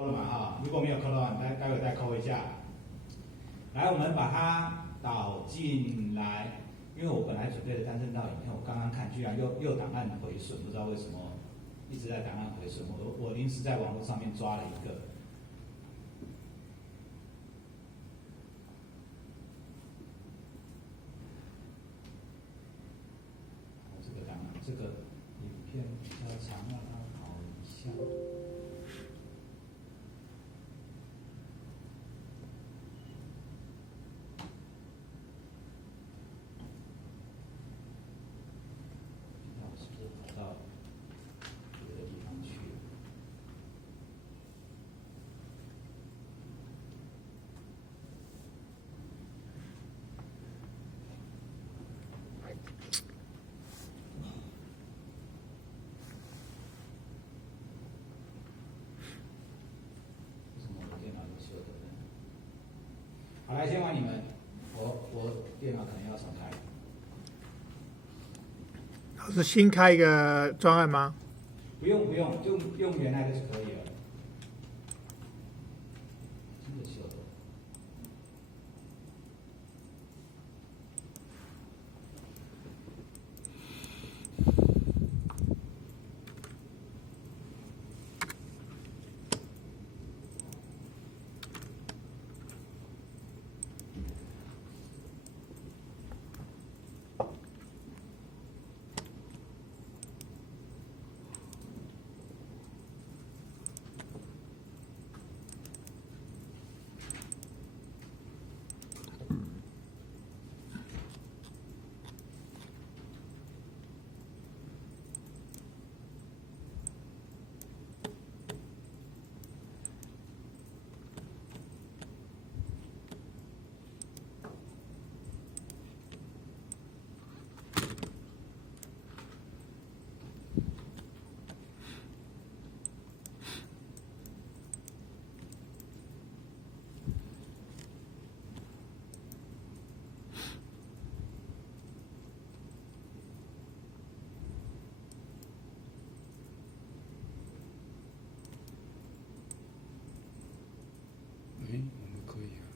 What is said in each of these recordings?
扣了嘛哈，如果没有扣的话，你待会再扣一下。来，我们把它导进来，因为我本来准备的单声道影片，我刚刚看居然又档案回损，不知道为什么一直在档案回损，我临时在网络上面抓了一个。这个档案，这个影片比较长，让它跑一下。好，来，先问你们，我电脑可能要重开。老师新开一个专案吗？不用，就用原来的就可以了。真的秀的。我们可以啊。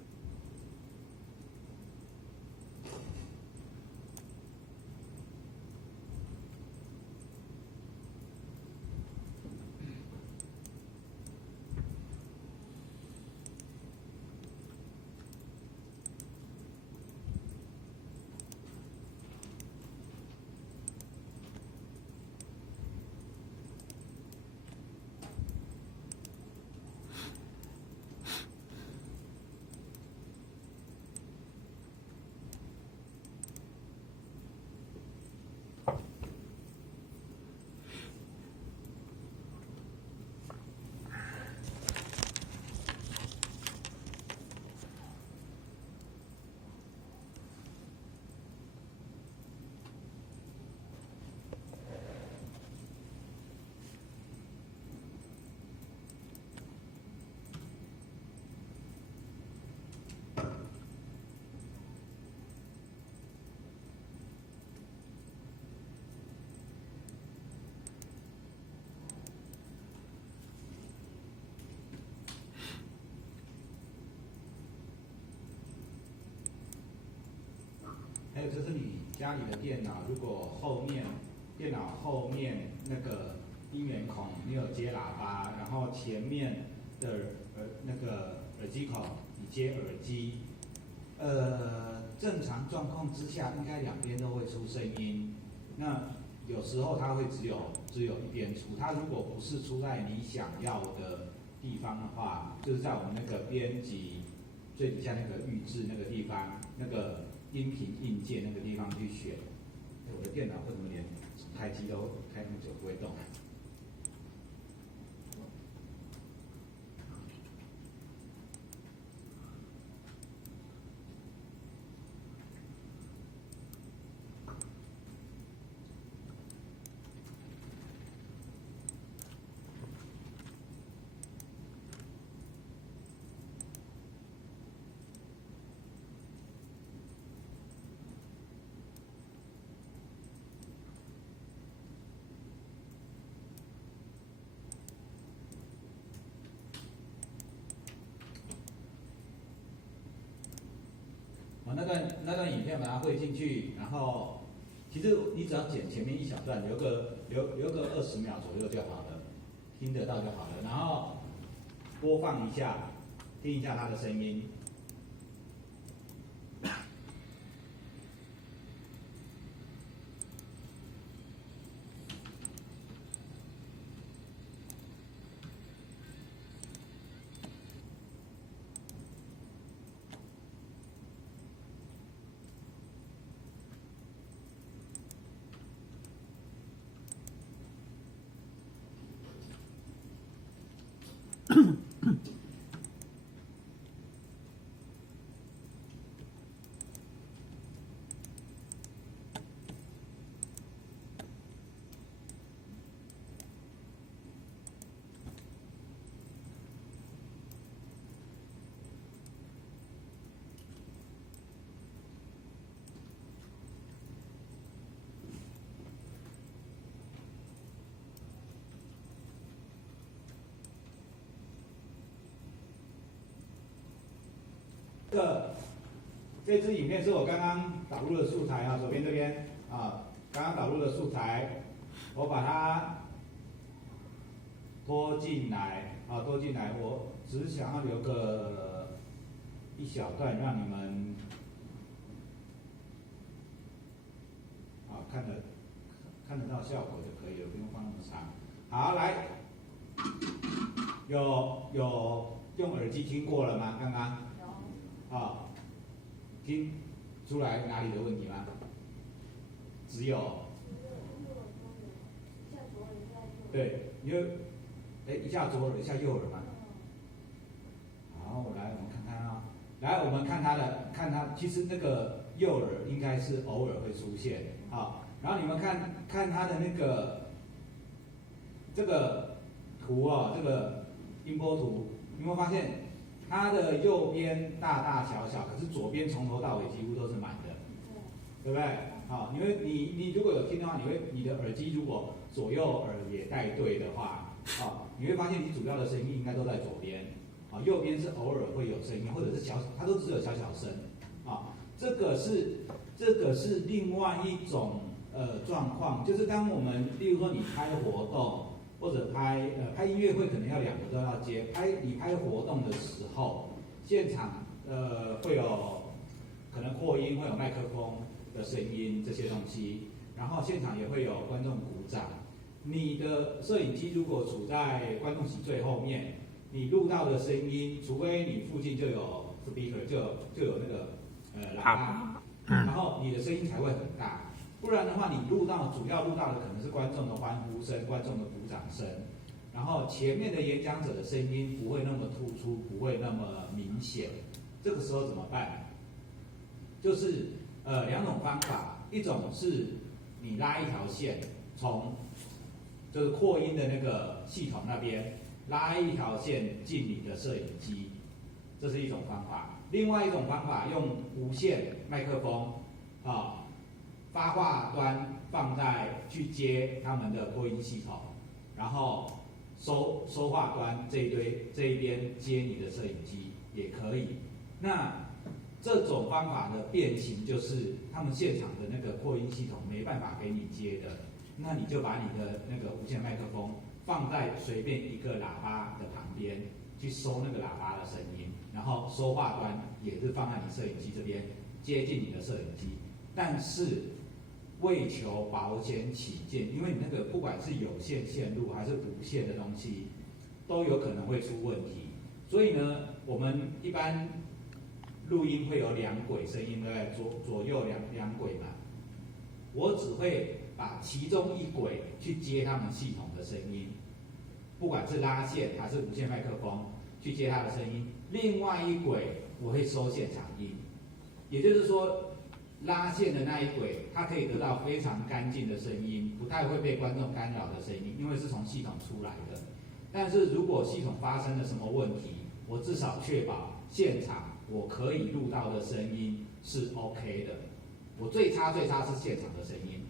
还有就是你家里的电脑，如果电脑后面那个音源孔你有接喇叭，然后前面的那个耳机孔你接耳机，正常状况之下应该两边都会出声音。那有时候它会只有一边出，它如果不是出在你想要的地方的话，就是在我们那个编辑最底下那个预置那个地方，那个音频硬件那个地方去选。我的电脑为什么连开机都开那么久不会动？那段影片把它汇进去，然后其实你只要剪前面一小段，留个20秒左右就好了，听得到就好了。然后播放一下，听一下它的声音。这支影片是我刚刚导入的素材啊，左边这边啊，刚刚导入的素材，我把它拖进来啊，拖进来，我只想要留个一小段让你们啊看得到效果就可以了，不用放那么长。好，来，有用耳机听过了吗？刚刚？啊。听出来哪里的问题吗？只有，对，一下左耳，一下右耳嘛。好，来我们看看啊，来我们看它，其实那个右耳应该是偶尔会出现啊。然后你们看它的那个这个图啊，这个音波图，你有没有发现？它的右边大大小小，可是左边从头到尾几乎都是满的，对不对？好，因为你如果有听的话，你的耳机如果左右耳也带对的话，你会发现你主要的声音应该都在左边，右边是偶尔会有声音，或者是它都只有小小声，这个是另外一种状况，就是当我们例如说你开活动。或者拍音乐会可能要2个都要接，你拍活动的时候，现场会有可能扩音，会有麦克风的声音这些东西，然后现场也会有观众鼓掌。你的摄影机如果处在观众席最后面，你录到的声音，除非你附近就有 speaker， 就有那个喇叭，然后你的声音才会很大。不然的话，你主要录到的可能是观众的欢呼声、观众的鼓掌声，然后前面的演讲者的声音不会那么突出，不会那么明显。这个时候怎么办？就是2种方法，一种是你拉一条线，就是扩音的那个系统那边拉一条线进你的摄影机，这是一种方法。另外一种方法用无线麦克风发话端去接他们的扩音系统，然后收话端这一边接你的摄影机也可以。那这种方法的变形就是他们现场的那个扩音系统没办法给你接的，那你就把你的那个无线麦克风放在随便一个喇叭的旁边去收那个喇叭的声音，然后收话端也是放在你摄影机这边接近你的摄影机，但是为求保险起见，因为你那个不管是有线线路还是无线的东西，都有可能会出问题。所以呢，我们一般录音会有2轨声音，对不对？左右两轨嘛。我只会把其中一轨去接他们系统的声音，不管是拉线还是无线麦克风去接它的声音。另外一轨我会收现场音，也就是说。拉线的那一轨，它可以得到非常干净的声音，不太会被观众干扰的声音，因为是从系统出来的。但是如果系统发生了什么问题，我至少确保现场我可以录到的声音是 OK 的。我最差是现场的声音，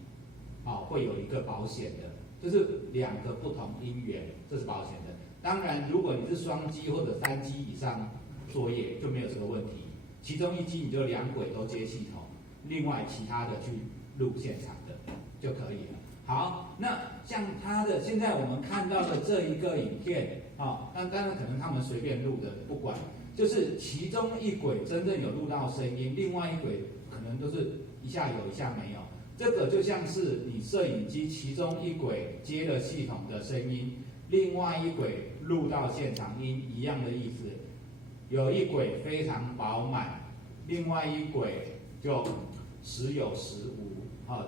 会有一个保险的，就是2个不同音源，这是保险的。当然，如果你是双机或者3机以上作业，就没有这个问题。其中一机你就2轨都接系统，另外其他的去录现场的就可以了。好，那像它的现在我们看到的这一个影片，那当然可能他们随便录的，不管，就是其中一轨真正有录到声音，另外一轨可能都是一下有一下没有。这个就像是你摄影机其中一轨接了系统的声音，另外一轨录到现场音一样的意思。有一轨非常饱满，另外一轨就时有时无，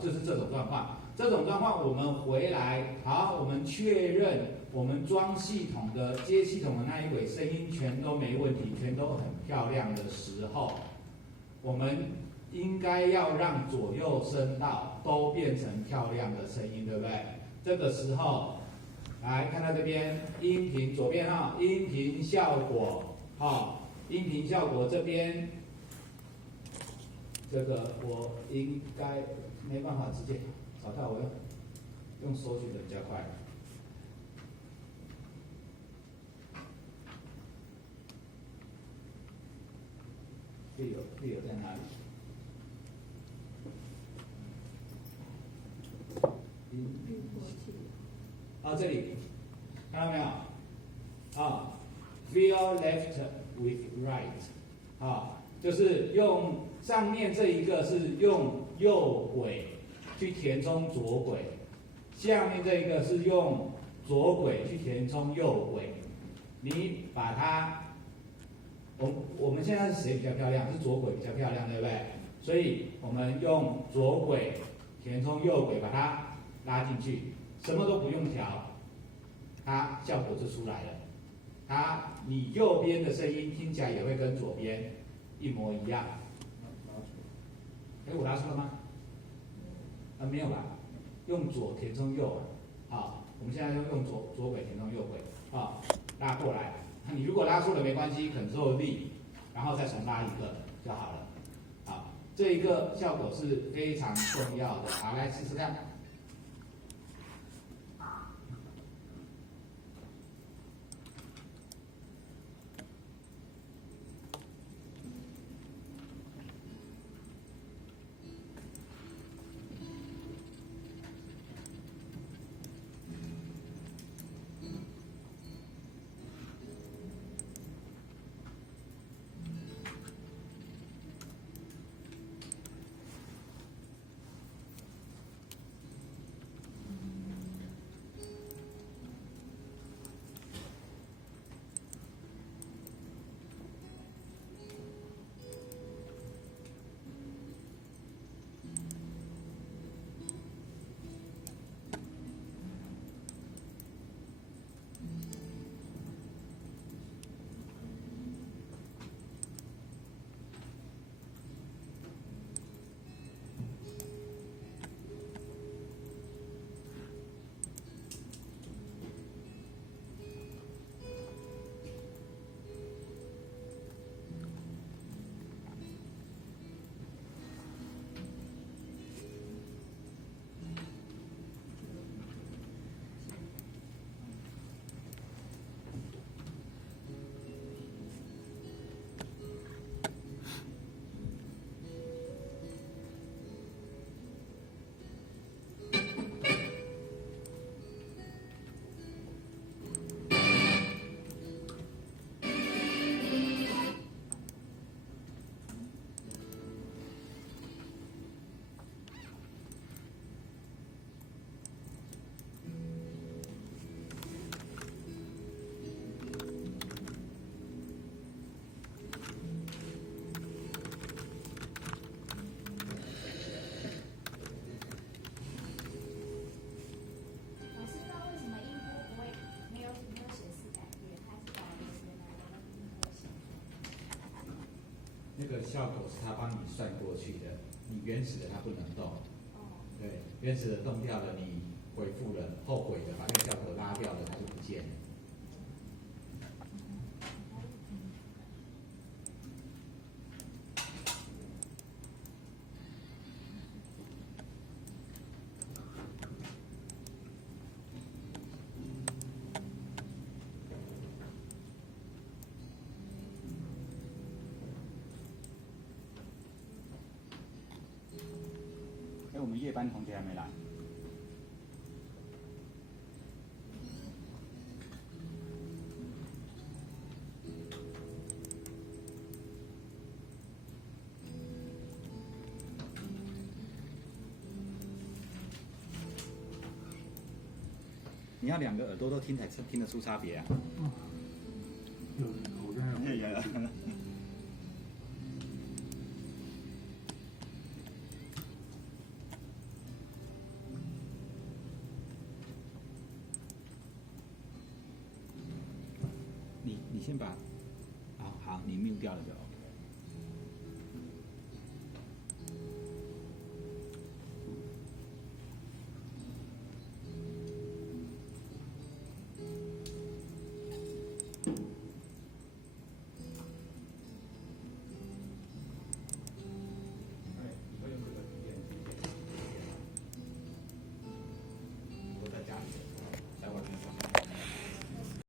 就是这种状况。这种状况我们回来，好，我们确认我们装系统的接系统的那一轨声音全都没问题，全都很漂亮的时候，我们应该要让左右声道都变成漂亮的声音，对不对？这个时候，来看到这边音频左边音频效果，音频效果这边，这个我应该没办法直接找到，我用搜寻的比较快。video 在哪里？这里看到没有？Feel left with right，就是用上面这一个是用右轨去填充左轨，下面这一个是用左轨去填充右轨。你把它，我们现在是谁比较漂亮？是左轨比较漂亮，对不对？所以我们用左轨填充右轨，把它拉进去，什么都不用调，它效果就出来了。你右边的声音听起来也会跟左边一模一样。我拉出了吗？没有吧？用左填充右我们现在用左轨填充右轨拉过来。你如果拉错了没关系 ，Ctrl V， 然后再重拉一个就好了。这一个效果是非常重要的。好，来试试看。那个效果是他帮你算过去的，你原始的它不能动。对，原始的动掉了，你回复了，后悔的把那个效果拉掉了，它就不见了。我们夜班同学还没来。你要两个耳朵都听才听得出差别啊！我刚才有你先把，好，你 mute 掉了就 OK。